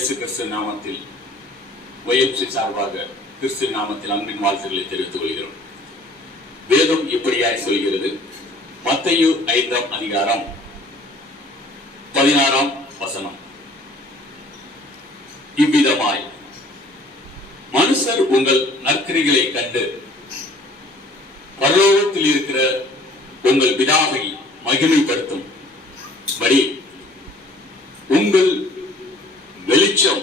இயேசு கிறிஸ்து நாமத்தில் YMC சார்பாக கிறிஸ்து நாமத்தில் அன்பின் வாழ்த்துக்களை தெரிவித்துக் கொள்கிறோம். வேதம் இப்படியாய் சொல்கிறது. மத்தேயு 5ஆம் அதிகாரம் 16ஆம் வசனம். இவ்விதமாய் மனுஷர் உங்கள் நற்கிரிகளை கண்டு பரலோகத்தில் இருக்கிற உங்கள் பிதாவை மகிமைப்படுத்தும் படி உங்கள் வெளிச்சம்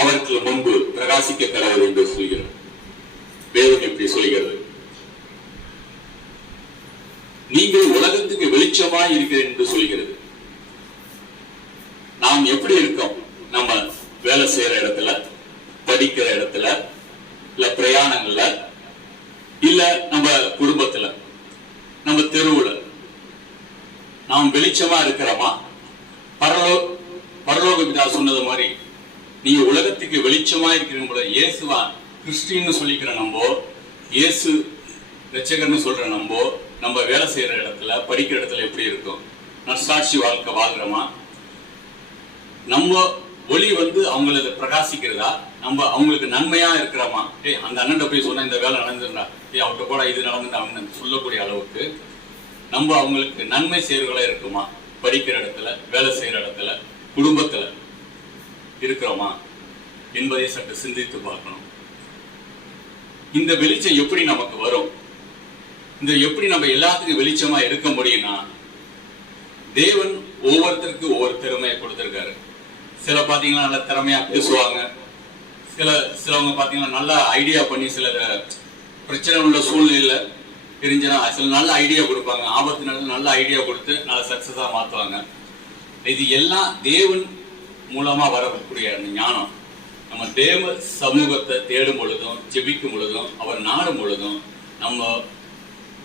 அவருக்கு முன்பு பிரகாசிக்க கடவுள் என்று சொல்கிறது. வேதம் எப்படி சொல்கிறது? நீங்கள் உலகத்துக்கு வெளிச்சமாய் இருக்கிறீர்கள் என்று சொல்கிறது. நாம் எப்படி இருக்கோம்? நம்ம வேலை செய்யற இடத்துல, படிக்கிற இடத்துல, இல்ல பிரயாணங்கள்ல, இல்ல நம்ம குடும்பத்துல, நம்ம தெருவுல நாம் வெளிச்சமா இருக்கிறோமா? பரலோக பிதா சொன்னது மாதிரி நீங்க உலகத்துக்கு வெளிச்சமா இருக்கிற இயேசுவா கிறிஸ்டின்னு சொல்லிக்கிற நம்போ, இயேசு ரட்சகர்னு சொல்ற நம்போ, நம்ம வேலை செய்யற இடத்துல, படிக்கிற இடத்துல எப்படி இருக்கும்? நற்சாட்சி வாழ்க்கை வாழ்றோமா? நம்ம ஒளி அவங்களுக்கு பிரகாசிக்கிறதா? நம்ம அவங்களுக்கு நன்மையா இருக்கிறோமா? அந்த அண்ணன் போய் சொன்னா இந்த வேலை நடந்துருந்தா, அவர்கிட்ட கூட இது நடந்துட்டா சொல்லக்கூடிய அளவுக்கு நம்ம அவங்களுக்கு நன்மை செய்யறவங்களா இருக்குமா? படிக்கிற இடத்துல, வேலை செய்யற இடத்துல, குடும்பத்துல இருக்கிறோமா என்பதை சற்று சிந்தித்து பார்க்கணும். இந்த வெளிச்சம் எப்படி நமக்கு வரும்? இந்த எப்படி நம்ம எல்லாத்துக்கும் வெளிச்சமா இருக்க முடியும்னா, தேவன் ஒவ்வொருத்தருக்கு ஒவ்வொரு திறமையை கொடுத்திருக்காரு. சில பாத்தீங்கன்னா நல்ல திறமையா பேசுவாங்க, சிலவங்க பாத்தீங்கன்னா நல்ல ஐடியா பண்ணி சில பிரச்சனை உள்ள சூழ்நிலையில தெரிஞ்சுன்னா சில நல்ல ஐடியா கொடுப்பாங்க, ஆபத்து நல்ல ஐடியா கொடுத்து நல்ல சக்சஸா மாத்துவாங்க. இது எல்லாம் தேவன் மூலமா வரக்கூடிய ஞானம். நம்ம தேவ சமூகத்தை தேடும் பொழுதும், ஜெபிக்கும் பொழுதும், அவர் நாடும் பொழுதும் நம்ம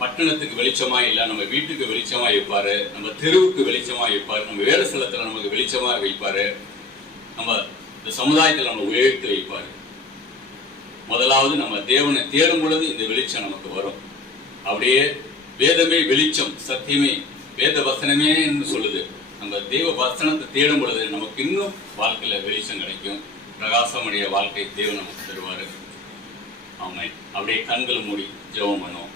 பட்டணத்துக்கு வெளிச்சமா இல்ல, நம்ம வீட்டுக்கு வெளிச்சமா இருப்பாரு, நம்ம தெருவுக்கு வெளிச்சமா இருப்பாரு, நம்ம வேலை ஸ்தலத்துல நமக்கு வெளிச்சமா வைப்பாரு, நம்ம இந்த சமுதாயத்தில் நம்ம உயர்த்தி வைப்பாரு. முதலாவது நம்ம தேவனை தேடும் பொழுது இந்த வெளிச்சம் நமக்கு வரும். அப்படியே வேதமே வெளிச்சம், சத்தியமே, வேத வசனமே என்று சொல்லுது. நம்ம தேவ வசனத்தை தேடும் பொழுது நமக்கு இன்னும் வாழ்க்கையில வெளிச்சம் கிடைக்கும், பிரகாசமுடைய வாழ்க்கை தேவன் நமக்கு தருவாரு. ஆமாம். அப்படியே கண்கள் மூடி ஜெபம் பண்ணுவோம்.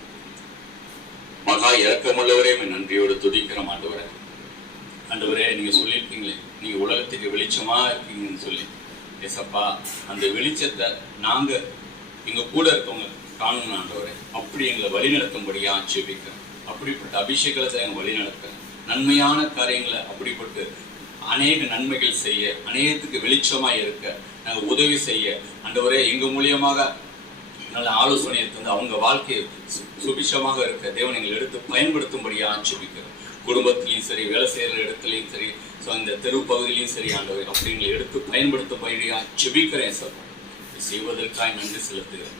மகா இரக்கமுள்ளவரே, நன்றியோடு துதிக்கிறோம் ஆண்டவரே. ஆண்டவரே, நீங்க சொல்லியிருக்கீங்களே, நீங்க உலகத்துக்கு வெளிச்சமா இருக்கீங்கன்னு சொல்லி. ஏசப்பா, அந்த வெளிச்சத்தை நாங்க எங்க கூட இருக்கவங்க காணணும் ஆண்டவரே. அப்படி எங்களை வழி நடத்தும்படியா ஜெபிக்கிறோம். அப்படிப்பட்ட அபிஷேகத்தை எங்க வழி நடத்த, நன்மையான காரியங்களை அப்படிப்பட்டு அநேக நன்மைகள் செய்ய, அநேகத்துக்கு வெளிச்சமா இருக்க நாங்க உதவி செய்ய ஆண்டவரே, எங்க மூலியமாக நல்ல ஆலோசனை தந்து அவங்க வாழ்க்கையை சுபிஷமாக இருக்க தேவன் எங்களை எடுத்து பயன்படுத்தும்படியா ஜெபிக்கிறோம். குடும்பத்திலையும் சரி, வேலை செய்யற இடத்துலையும் சரி, இந்த தெரு பகுதியிலையும் சரி ஆண்டவரே, அப்படி எங்களை எடுத்து பயன்படுத்தும்படியா ஜெபிக்கிறேன். சார் செய்வதற்காக நன்றி செலுத்துகிறேன்.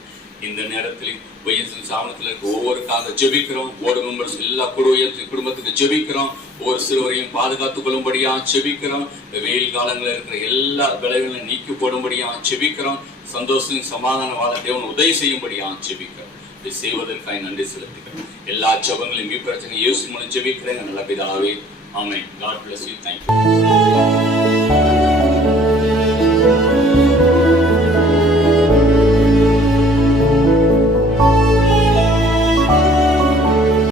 இந்த நேரத்தில் YMC சாமத்தில் இருக்க ஒவ்வொருக்காக ஜெபிக்கிறோம். போர்டு மெம்பர்ஸ் எல்லா குடும்பத்துக்கு ஜெபிக்கிறோம். ஒவ்வொரு சிறுவரையும் பாதுகாத்துக் கொள்ளும்படியா ஜெபிக்கிறோம். வெயில் காலங்களில் இருக்கிற எல்லா விளைவுகளையும் நீக்கி போடும்படியா ஜெபிக்கிறோம். சந்தோஷம் சமாதான வாழ தேவன் உதவி செய்யும்படியா ஜெபிக்கிறோம். இதை செய்வதற்காக நன்றி செலுத்துகிறோம். எல்லா ஜெபங்களையும் பிரச்சனை இயேசு மூலம் ஜெபிக்கிறேன் நல்ல பிதாவே. ஆமென். God bless you. Thank you.